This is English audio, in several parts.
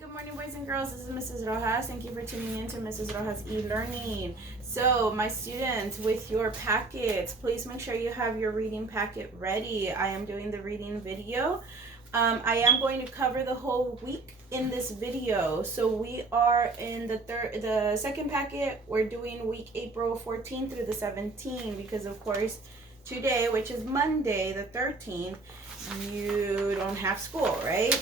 Good morning, boys and girls. This is Mrs. Rojas. Thank you for tuning in to Mrs. Rojas e-learning. So, my students, with your packets, please make sure you have your reading packet ready. I am doing the reading video. I am going to cover the whole week in this video. So we are in the second packet. We're doing week April 14 through the 17 because, of course, today, which is Monday the 13th, you don't have school, right?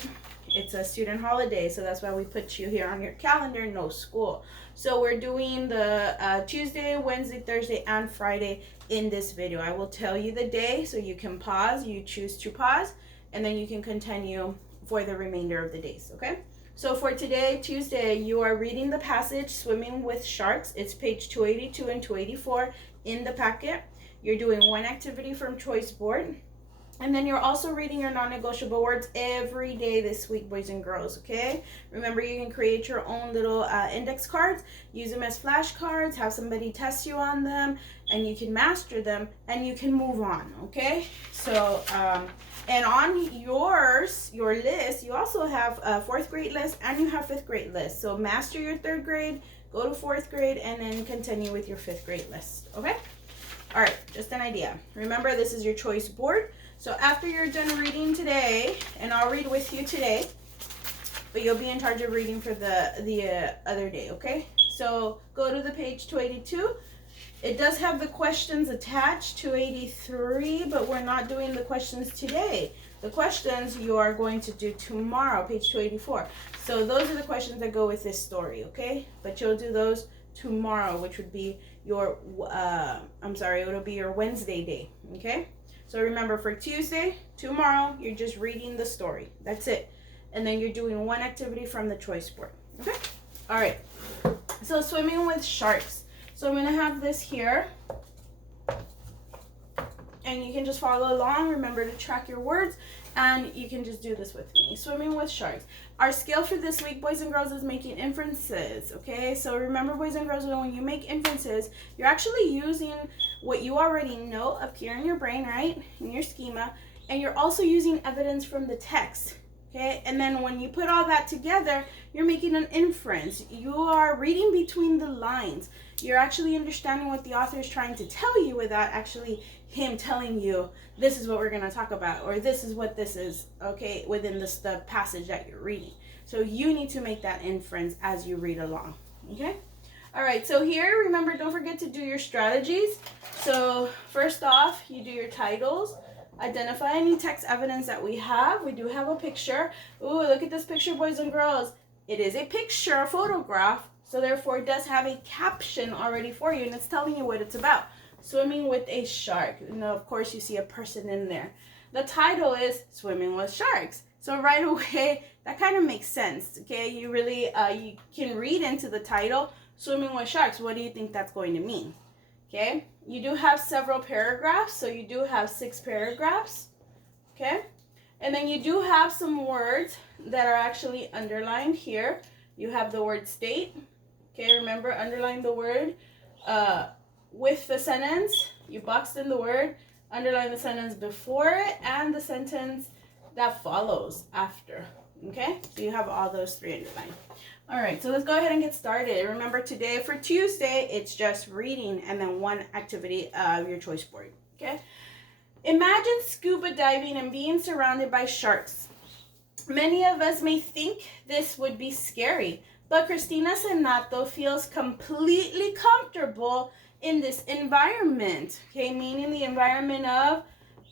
It's a student holiday, so that's why we put you here on your calendar, no school. So we're doing the Tuesday, Wednesday, Thursday, and Friday in this video. I will tell you the day so you can pause. You choose to pause, and then you can continue for the remainder of the days, okay? So for today, Tuesday, you are reading the passage, Swimming with Sharks. It's page 282 and 284 in the packet. You're doing one activity from choice board. And then you're also reading your non-negotiable words every day this week, boys and girls, okay? Remember, you can create your own little index cards, use them as flashcards, have somebody test you on them, and you can master them, and you can move on, okay? So, and on your list, you also have a 4th grade list, and you have 5th grade list. So master your 3rd grade, go to 4th grade, and then continue with your 5th grade list, okay? All right, just an idea. Remember, this is your choice board. So after you're done reading today, and I'll read with you today, but you'll be in charge of reading for the other day, okay? So go to the page 282. It does have the questions attached, 283, but we're not doing the questions today. The questions you are going to do tomorrow, page 284. So those are the questions that go with this story, okay? But you'll do those tomorrow, which would be your, it'll be your Wednesday day, okay? So remember, for Tuesday, tomorrow, you're just reading the story. That's it. And then you're doing one activity from the choice board. Okay? All right. So swimming with sharks. So I'm going to have this here. And you can just follow along. Remember to track your words. And you can just do this with me. Swimming with sharks. Our skill for this week, boys and girls, is making inferences. Okay? So remember, boys and girls, when you make inferences, you're actually using what you already know up here in your brain, right? In your schema. And you're also using evidence from the text. Okay? And then when you put all that together, you're making an inference. You are reading between the lines. You're actually understanding what the author is trying to tell you without actually him telling you, this is what we're going to talk about, or this is what this is, okay, within the passage that you're reading. So you need to make that inference as you read along, okay? All right, so here, remember, don't forget to do your strategies. So first off, you do your titles. Identify any text evidence that we have. We do have a picture. Ooh, look at this picture, boys and girls. It is a picture, a photograph, so therefore it does have a caption already for you, and it's telling you what it's about. Swimming with a shark. And of course, you see a person in there. The title is Swimming with Sharks. So right away, that kind of makes sense, okay? You really, you can read into the title, Swimming with Sharks. What do you think that's going to mean? Okay? You do have several paragraphs, so you do have 6 paragraphs, okay? And then you do have some words that are actually underlined here. You have the word state, okay? Remember, underline the word with the sentence. You boxed in the word, underline the sentence before it, and the sentence that follows after, okay? So you have all those 3 underlined. All right, so let's go ahead and get started. Remember, today for Tuesday, it's just reading and then one activity of your choice board, okay? Imagine scuba diving and being surrounded by sharks. Many of us may think this would be scary, but Cristina Senato feels completely comfortable in this environment, okay? Meaning the environment of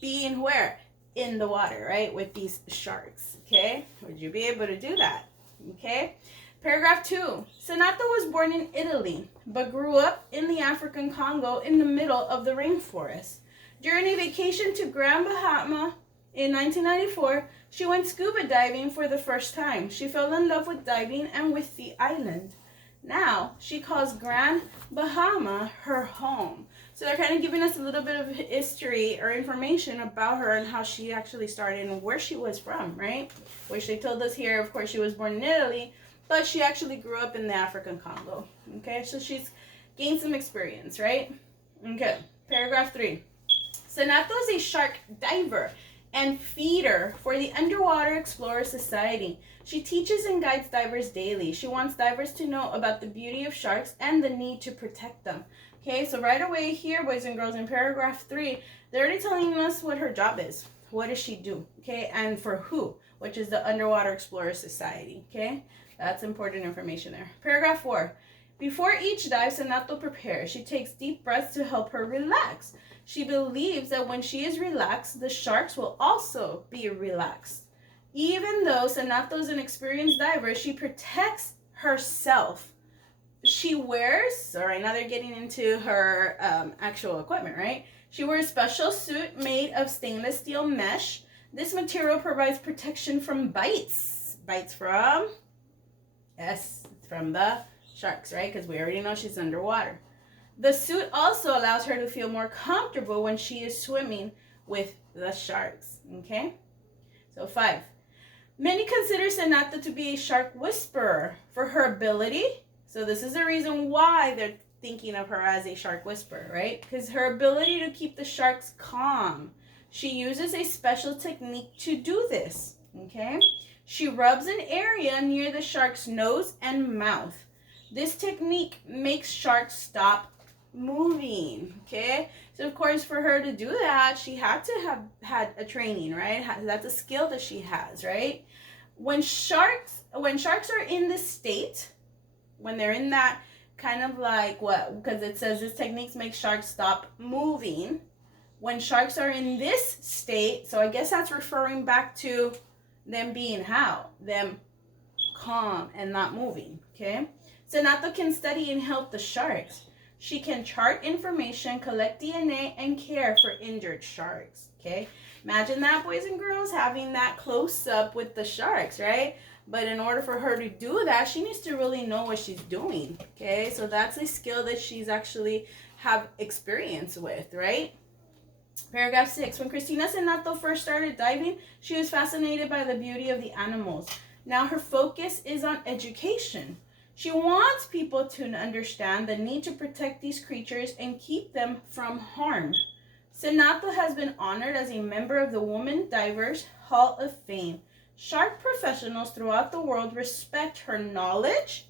being where? In the water, right? With these sharks, okay? Would you be able to do that, okay? Paragraph 2. Senato was born in Italy, but grew up in the African Congo in the middle of the rainforest. During a vacation to Grand Bahama in 1994, she went scuba diving for the first time. She fell in love with diving and with the island. Now, she calls Grand Bahama her home. So they're kind of giving us a little bit of history or information about her and how she actually started and where she was from, right? Which they told us here, of course, she was born in Italy, but she actually grew up in the African Congo, okay? So she's gained some experience, right? Okay, paragraph 3. Senato is a shark diver and feeder for the Underwater Explorer Society. She teaches and guides divers daily. She wants divers to know about the beauty of sharks and the need to protect them. Okay, so right away here, boys and girls, in paragraph 3, they're already telling us what her job is. What does she do? Okay, and for who? Which is the Underwater Explorer Society. Okay, that's important information there. Paragraph 4. Before each dive, Senato prepares. She takes deep breaths to help her relax. She believes that when she is relaxed, the sharks will also be relaxed. Even though Senato is an experienced diver, she protects herself. She wears, all right, now they're getting into her actual equipment, right? She wears a special suit made of stainless steel mesh. This material provides protection from bites. Bites from? Yes, from the sharks, right? Because we already know she's underwater. The suit also allows her to feel more comfortable when she is swimming with the sharks, okay? So 5. Many consider Senato to be a shark whisperer for her ability. So this is the reason why they're thinking of her as a shark whisperer, right? Because her ability to keep the sharks calm. She uses a special technique to do this, okay? She rubs an area near the shark's nose and mouth. This technique makes sharks stop moving, okay? So of course, for her to do that, she had to have had a training, right? That's a skill that she has, right? When sharks are in this state, when they're in that kind of like what, because it says this technique makes sharks stop moving. When sharks are in this state, so I guess that's referring back to them being how? Them calm and not moving, okay? Senato can study and help the sharks. She can chart information, collect DNA, and care for injured sharks, okay? Imagine that, boys and girls, having that close-up with the sharks, right? But in order for her to do that, she needs to really know what she's doing, okay? So that's a skill that she's actually have experience with, right? Paragraph 6. When Cristina Senato first started diving, she was fascinated by the beauty of the animals. Now her focus is on education. She wants people to understand the need to protect these creatures and keep them from harm. Senato has been honored as a member of the Women Divers Hall of Fame. Shark professionals throughout the world respect her knowledge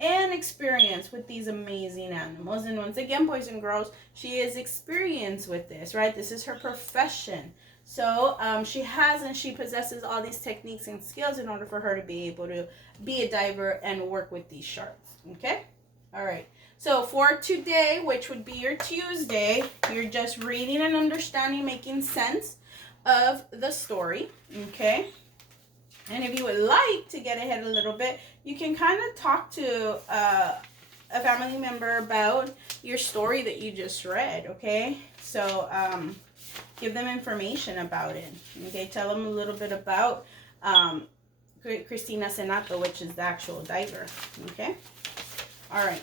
and experience with these amazing animals. And once again, boys and girls, she is experienced with this, right? This is her profession. So she possesses all these techniques and skills in order for her to be able to be a diver and work with these sharks, okay? All right. So for today, which would be your Tuesday, you're just reading and understanding, making sense of the story, okay? And if you would like to get ahead a little bit, you can kind of talk to a family member about your story that you just read, okay? So give them information about it, okay? Tell them a little bit about Cristina Senato, which is the actual diver, okay? All right.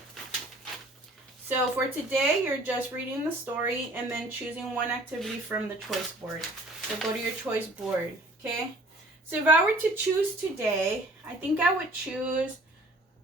So for today, you're just reading the story and then choosing one activity from the choice board. So go to your choice board, okay? So if I were to choose today, I think I would choose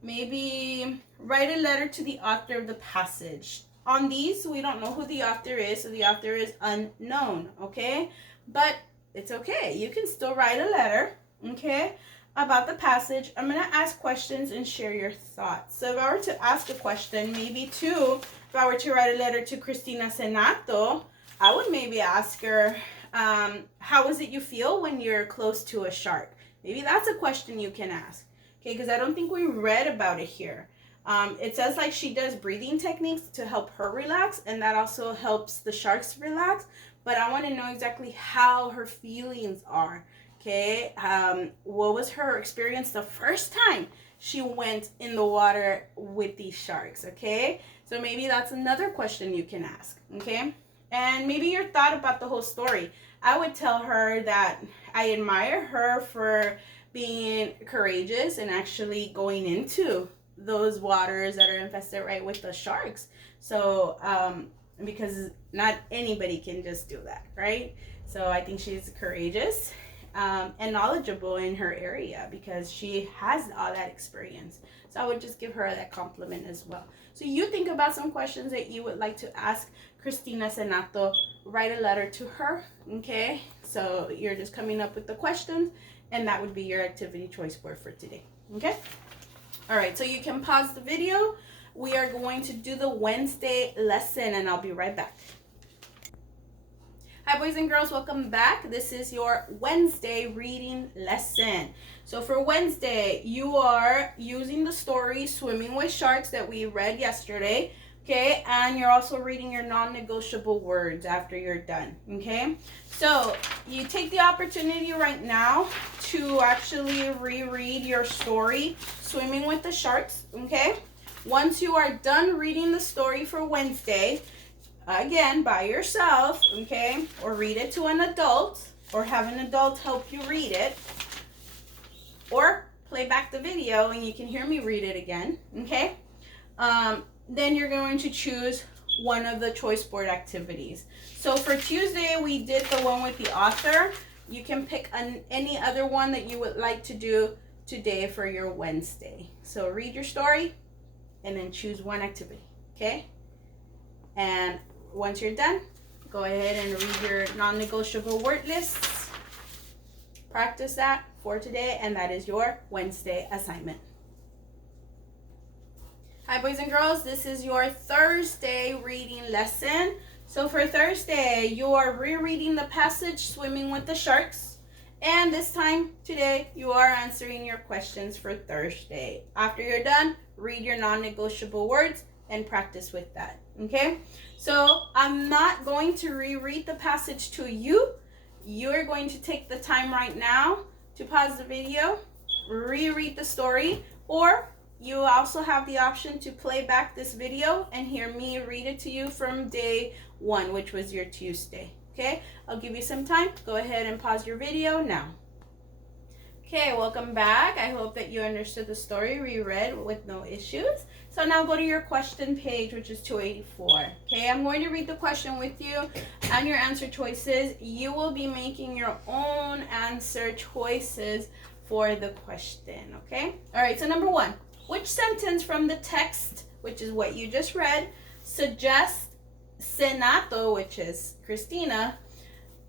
maybe write a letter to the author of the passage. On these, we don't know who the author is, so the author is unknown, okay? But it's okay. You can still write a letter, okay, about the passage. I'm going to ask questions and share your thoughts. So if I were to ask a question, maybe if I were to write a letter to Cristina Senato, I would maybe ask her, how is it you feel when you're close to a shark? Maybe that's a question you can ask, okay, because I don't think we read about it here. It says like she does breathing techniques to help her relax, and that also helps the sharks relax, but I want to know exactly how her feelings are, okay? What was her experience the first time she went in the water with these sharks, okay? So maybe that's another question you can ask, okay? And maybe your thought about the whole story. I would tell her that I admire her for being courageous and actually going into those waters that are infested, right, with the sharks. So, because not anybody can just do that, right? So I think she's courageous and knowledgeable in her area because she has all that experience. So I would just give her that compliment as well. So you think about some questions that you would like to ask Cristina Senato, write a letter to her, okay? So you're just coming up with the questions and that would be your activity choice board for today. Okay? All right, so you can pause the video. We are going to do the Wednesday lesson, and I'll be right back. Hi, boys and girls, welcome back. This is your Wednesday reading lesson. So for Wednesday, you are using the story Swimming with Sharks that we read yesterday, okay? And you're also reading your non-negotiable words after you're done, okay? So you take the opportunity right now to actually reread your story Swimming with the Sharks, okay? Once you are done reading the story for Wednesday, again, by yourself, okay, or read it to an adult, or have an adult help you read it, or play back the video and you can hear me read it again, okay? Then you're going to choose one of the choice board activities. So for Tuesday, we did the one with the author. You can pick any other one that you would like to do today for your Wednesday. So read your story and then choose one activity, okay? And once you're done, go ahead and read your non-negotiable word lists. Practice that for today, and that is your Wednesday assignment. Hi, boys and girls. This is your Thursday reading lesson. So for Thursday, you are rereading the passage Swimming with the Sharks. And this time, today, you are answering your questions for Thursday. After you're done, read your non-negotiable words and practice with that, okay? So I'm not going to reread the passage to you. You're going to take the time right now to pause the video, reread the story, or you also have the option to play back this video and hear me read it to you from day 1, which was your Tuesday, okay? I'll give you some time. Go ahead and pause your video now. Okay, welcome back. I hope that you understood the story, reread with no issues. So now go to your question page, which is 284. Okay, I'm going to read the question with you and your answer choices. You will be making your own answer choices for the question, okay? All right, so number 1, which sentence from the text, which is what you just read, suggests Senato, which is Christina,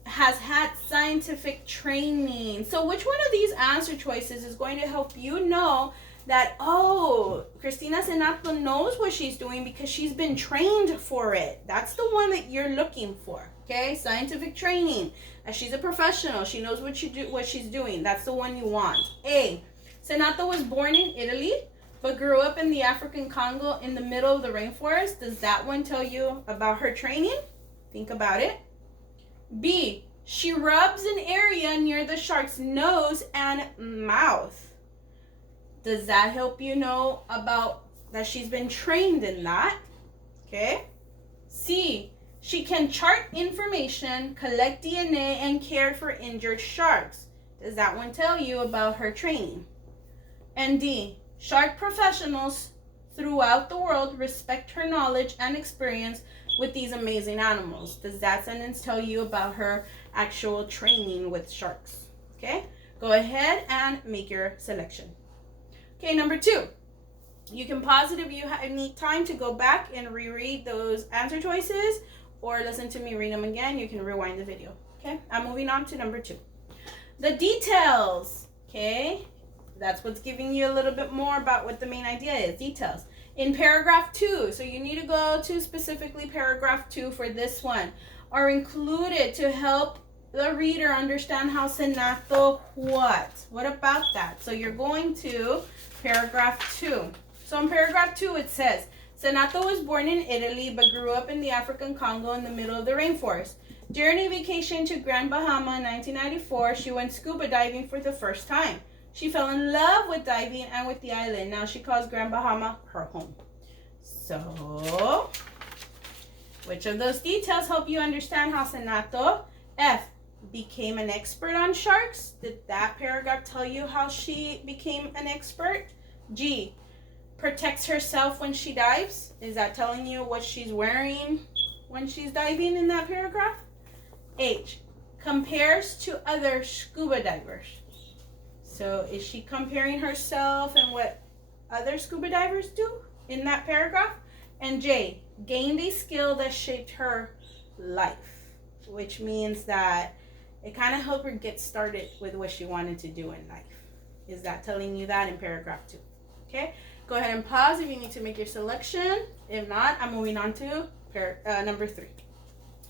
has had scientific training? So which one of these answer choices is going to help you know that, oh, Cristina Senato knows what she's doing because she's been trained for it? That's the one that you're looking for, okay? Scientific training. As she's a professional, she knows what she's doing. That's the one you want. A, Senato was born in Italy but grew up in the African Congo in the middle of the rainforest. Does that one tell you about her training? Think about it. B, she rubs an area near the shark's nose and mouth. Does that help you know about that she's been trained in that? Okay. C, she can chart information, collect DNA, and care for injured sharks. Does that one tell you about her training? And D, shark professionals throughout the world respect her knowledge and experience with these amazing animals. Does that sentence tell you about her actual training with sharks? Okay, go ahead and make your selection. Okay, number 2, you can pause it if you need time to go back and reread those answer choices, or listen to me read them again. You can rewind the video. Okay, I'm moving on to number 2. The details. Okay, that's what's giving you a little bit more about what the main idea is. Details. In paragraph 2, so you need to go to specifically paragraph 2 for this one, are included to help the reader understand how Senato what? What about that? So you're going to paragraph 2. So in paragraph 2 it says, Senato was born in Italy but grew up in the African Congo in the middle of the rainforest. During a vacation to Grand Bahama in 1994, she went scuba diving for the first time. She fell in love with diving and with the island. Now she calls Grand Bahama her home. So, which of those details help you understand how Senato F became an expert on sharks? Did that paragraph tell you how she became an expert? G, protects herself when she dives. Is that telling you what she's wearing when she's diving in that paragraph? H, compares to other scuba divers. So is she comparing herself and what other scuba divers do in that paragraph? And J, gained a skill that shaped her life, which means that It kind of helped her get started with what she wanted to do in life. Is that telling you that in paragraph 2? Okay, go ahead and pause if you need to make your selection. If not, I'm moving on to number 3.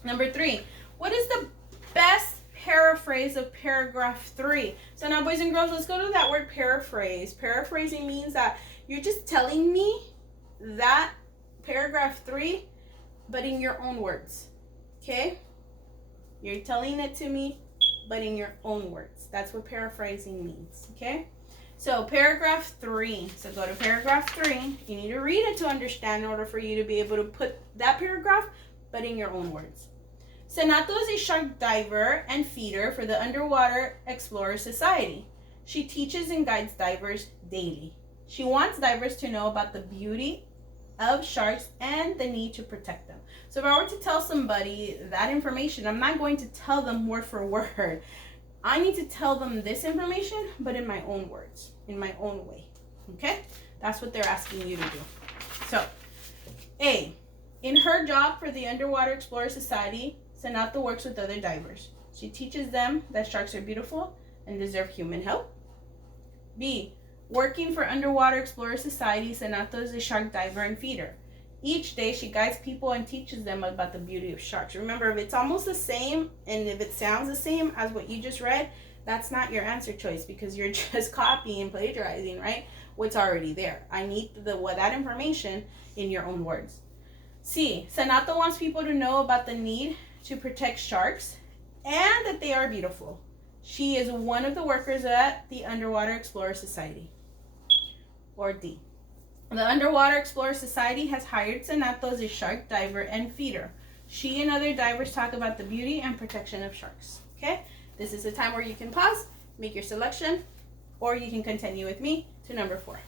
Number 3, what is the best paraphrase of paragraph 3? So now, boys and girls, let's go to that word paraphrase. Paraphrasing means that you're just telling me that paragraph 3, but in your own words. Okay? You're telling it to me, but in your own words. That's what paraphrasing means. Okay? So paragraph 3. So go to paragraph 3. You need to read it to understand in order for you to be able to put that paragraph, but in your own words. Senato is a shark diver and feeder for the Underwater Explorer Society. She teaches and guides divers daily. She wants divers to know about the beauty of sharks and the need to protect them. So if I were to tell somebody that information, I'm not going to tell them word for word. I need to tell them this information, but in my own words, in my own way. Okay? That's what they're asking you to do. So, A, in her job for the Underwater Explorer Society, Senato works with other divers. She teaches them that sharks are beautiful and deserve human help. B, working for Underwater Explorer Society, Senato is a shark diver and feeder. Each day, she guides people and teaches them about the beauty of sharks. Remember, if it's almost the same and if it sounds the same as what you just read, that's not your answer choice because you're just copying and plagiarizing, right? What's already there. I need that information in your own words. C, Senato wants people to know about the need to protect sharks and that they are beautiful. She is one of the workers at the Underwater Explorer Society. Or D, the Underwater Explorer Society has hired Senato as a shark diver and feeder. She and other divers talk about the beauty and protection of sharks. Okay? This is a time where you can pause, make your selection, or you can continue with me to number 4.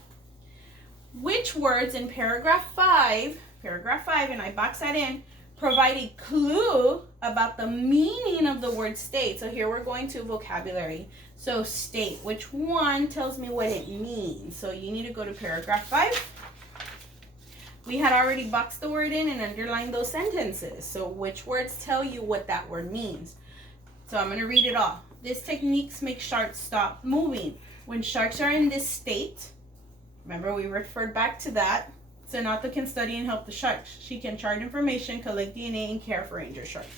Which words in paragraph 5, and I box that in, provide a clue about the meaning of the word state? So here we're going to vocabulary. So state, which one tells me what it means? So you need to go to paragraph 5. We had already boxed the word in and underlined those sentences. So which words tell you what that word means? So I'm going to read it all. This technique makes sharks stop moving. When sharks are in this state, remember we referred back to that, Senato can study and help the sharks. She can chart information, collect DNA, and care for injured sharks.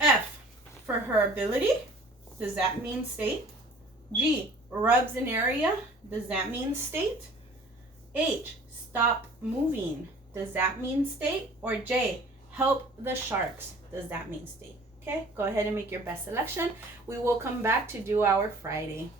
F, for her ability. Does that mean state? G, rubs an area. Does that mean state? H, stop moving. Does that mean state? Or J, help the sharks. Does that mean state? Okay, go ahead and make your best selection. We will come back to do our Friday.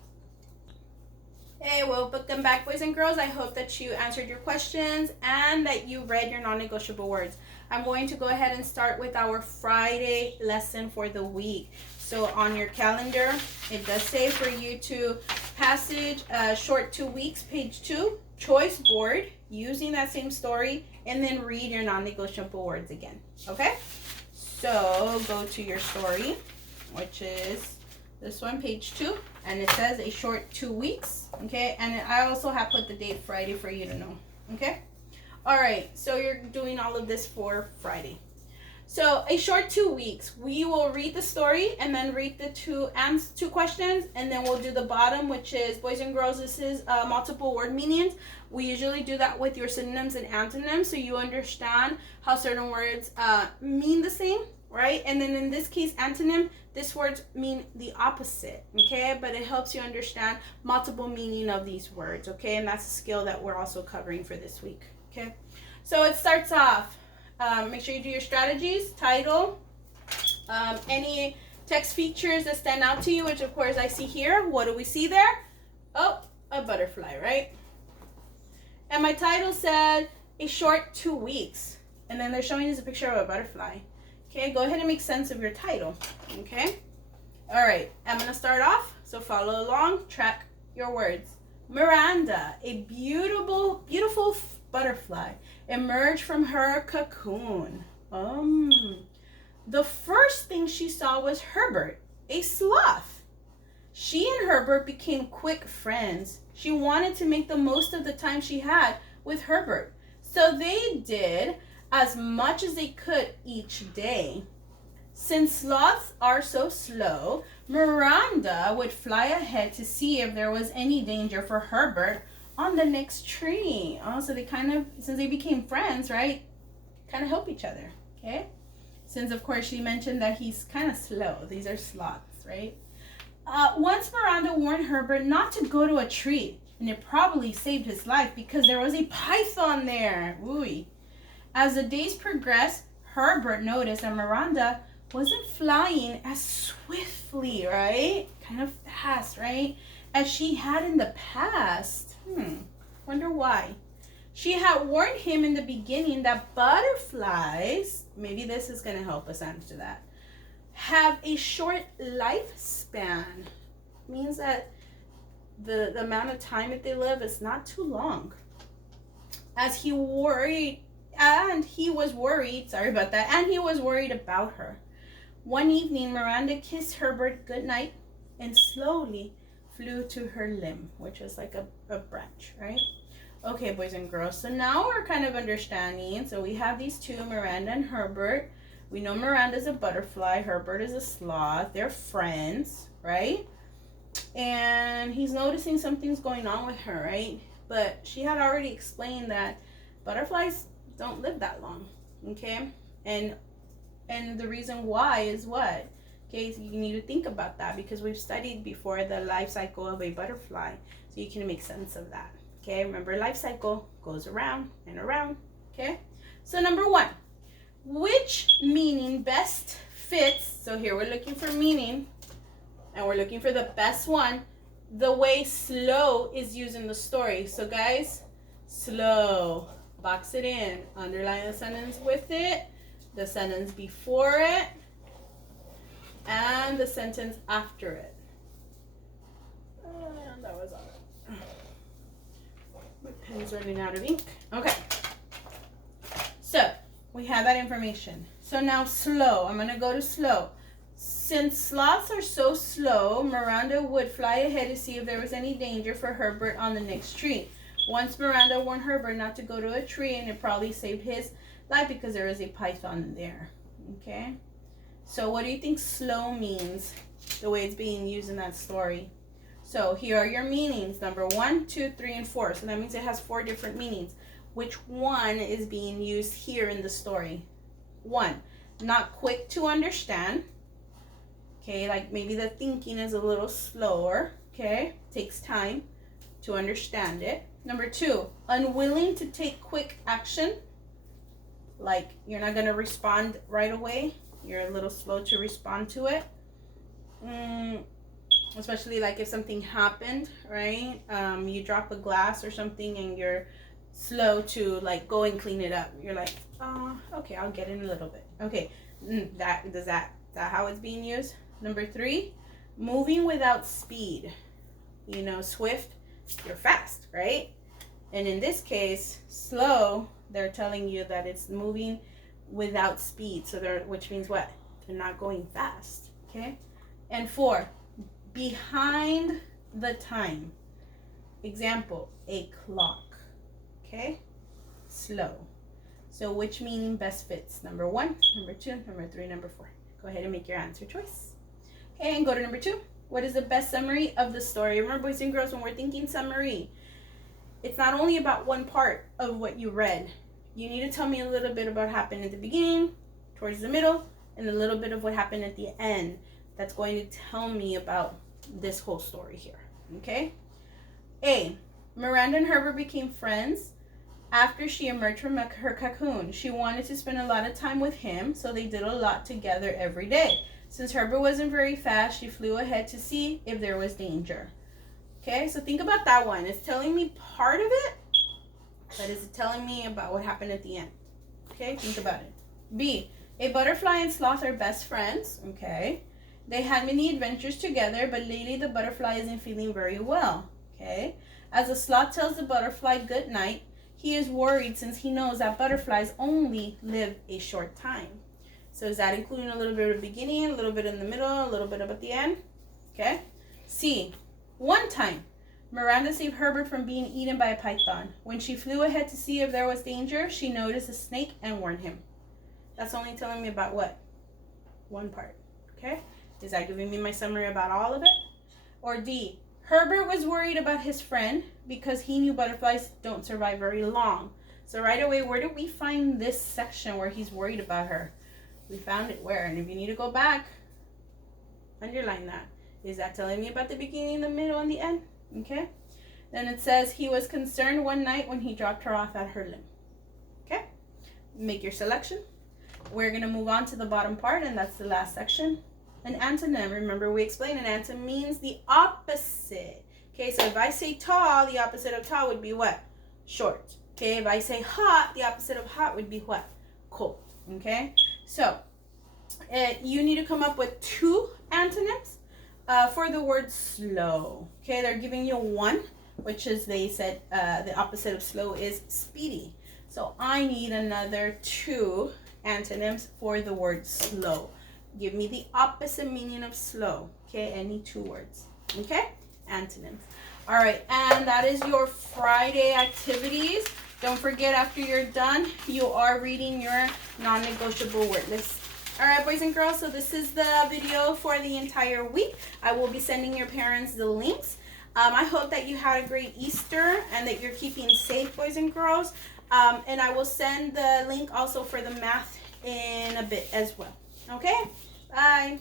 Hey, welcome back, boys and girls. I hope that you answered your questions and that you read your non-negotiable words. I'm going to go ahead and start with our Friday lesson for the week. So on your calendar, it does say for you to passage short 2 weeks, page 2, choice board, using that same story, and then read your non-negotiable words again. Okay? So go to your story, which is this one, page 2, and it says a short 2 weeks, okay? And I also have put the date Friday for you to know, okay? All right, so you're doing all of this for Friday. So a short 2 weeks, we will read the story and then read the two questions, and then we'll do the bottom, which is, boys and girls, this is multiple word meanings. We usually do that with your synonyms and antonyms, so you understand how certain words mean the same, right? And then in this case, antonym, these words mean the opposite, okay? But it helps you understand multiple meaning of these words, okay? And that's a skill that we're also covering for this week, okay? So it starts off, make sure you do your strategies, title, any text features that stand out to you, which of course I see here. What do we see there? Oh, a butterfly, right? And my title said a short 2 weeks. And then they're showing us a picture of a butterfly. Okay, go ahead and make sense of your title. Okay? All right, I'm going to start off. So follow along, track your words. Miranda, a beautiful butterfly, emerged from her cocoon. The first thing she saw was Herbert, a sloth. She and Herbert became quick friends. She wanted to make the most of the time she had with Herbert. So they did as much as they could each day. Since sloths are so slow, Miranda would fly ahead to see if there was any danger for Herbert on the next tree. Oh, so they kind of, since they became friends, right, kind of help each other, okay? Since, of course, she mentioned that he's kind of slow. These are sloths, right? Once Miranda warned Herbert not to go to a tree, and it probably saved his life because there was a python there. Ooh. As the days progressed, Herbert noticed that Miranda wasn't flying as swiftly, right? Kind of fast, right? As she had in the past. Wonder why. She had warned him in the beginning that butterflies, maybe this is going to help us answer that, have a short lifespan. Means that the amount of time that they live is not too long. As he worried, and he was worried about her. One evening, Miranda kissed Herbert goodnight and slowly flew to her limb, which is like a branch, right? Okay, boys and girls, so now we're kind of understanding. So we have these two, Miranda and Herbert. We know Miranda's a butterfly, Herbert is a sloth. They're friends, right? And he's noticing something's going on with her, right? But she had already explained that butterflies don't live that long, okay? And the reason why is what? Okay, so you need to think about that because we've studied before the life cycle of a butterfly, so you can make sense of that. Okay, remember life cycle goes around and around. Okay, so number one, which meaning best fits? So here we're looking for meaning and we're looking for the best one, the way slow is used in the story. So guys, slow, box it in, underline the sentence with it, the sentence before it, and the sentence after it. And that was all. My pen's running out of ink. Okay. So, we have that information. So now slow. I'm going to go to slow. Since sloths are so slow, Miranda would fly ahead to see if there was any danger for Herbert on the next tree. Once Miranda warned Herbert not to go to a tree, and it probably saved his life because there was a python there. Okay? So what do you think slow means, the way it's being used in that story? So here are your meanings, number 1, 2, 3, and 4. So that means it has 4 different meanings. Which one is being used here in the story? 1, not quick to understand. Okay, like maybe the thinking is a little slower. Okay, takes time to understand it. Number 2, unwilling to take quick action. Like you're not going to respond right away. You're a little slow to respond to it. Especially like if something happened, right? You drop a glass or something and you're slow to like go and clean it up. You're like, oh, okay, I'll get in a little bit. Okay, that how it's being used? Number 3, moving without speed. You know, swift, you're fast, right? And in this case, slow, they're telling you that it's moving without speed. So which means what? They're not going fast, okay? And 4, behind the time. Example, a clock. Okay? Slow. So which meaning best fits? Number 1, number 2, number 3, number 4. Go ahead and make your answer choice. Okay, and go to number 2. What is the best summary of the story? Remember, boys and girls, when we're thinking summary, it's not only about one part of what you read. You need to tell me a little bit about what happened at the beginning, towards the middle, and a little bit of what happened at the end. That's going to tell me about this whole story here. Okay? A, Miranda and Herbert became friends after she emerged from her cocoon. She wanted to spend a lot of time with him, so they did a lot together every day. Since Herbert wasn't very fast, she flew ahead to see if there was danger. Okay, so think about that one. It's telling me part of it, but is it telling me about what happened at the end? Okay, think about it. B, a butterfly and sloth are best friends. Okay. They had many adventures together, but lately the butterfly isn't feeling very well. Okay. As the sloth tells the butterfly good night, he is worried since he knows that butterflies only live a short time. So is that including a little bit of the beginning, a little bit in the middle, a little bit up at the end? Okay. C, one time, Miranda saved Herbert from being eaten by a python. When she flew ahead to see if there was danger, she noticed a snake and warned him. That's only telling me about what? one part. Okay? Is that giving me my summary about all of it? Or D, Herbert was worried about his friend because he knew butterflies don't survive very long. So right away, where do we find this section where he's worried about her? We found it where? And if you need to go back, underline that. Is that telling me about the beginning, the middle, and the end? Okay? Then it says he was concerned one night when he dropped her off at her limb. Okay? Make your selection. We're going to move on to the bottom part, and that's the last section. An antonym. Remember, we explained an antonym means the opposite. Okay, so if I say tall, the opposite of tall would be what? Short. Okay, if I say hot, the opposite of hot would be what? Cold. Okay, so you need to come up with 2 antonyms for the word slow. Okay, they're giving you 1, which is, they said the opposite of slow is speedy. So I need another 2 antonyms for the word slow. Give me the opposite meaning of slow. Okay, any 2 words. Okay, antonyms. All right, and that is your Friday activities. Don't forget, after you're done, you are reading your non-negotiable word list. All right, boys and girls, so this is the video for the entire week. I will be sending your parents the links. I hope that you had a great Easter and that you're keeping safe, boys and girls. And I will send the link also for the math in a bit as well. Okay? Bye.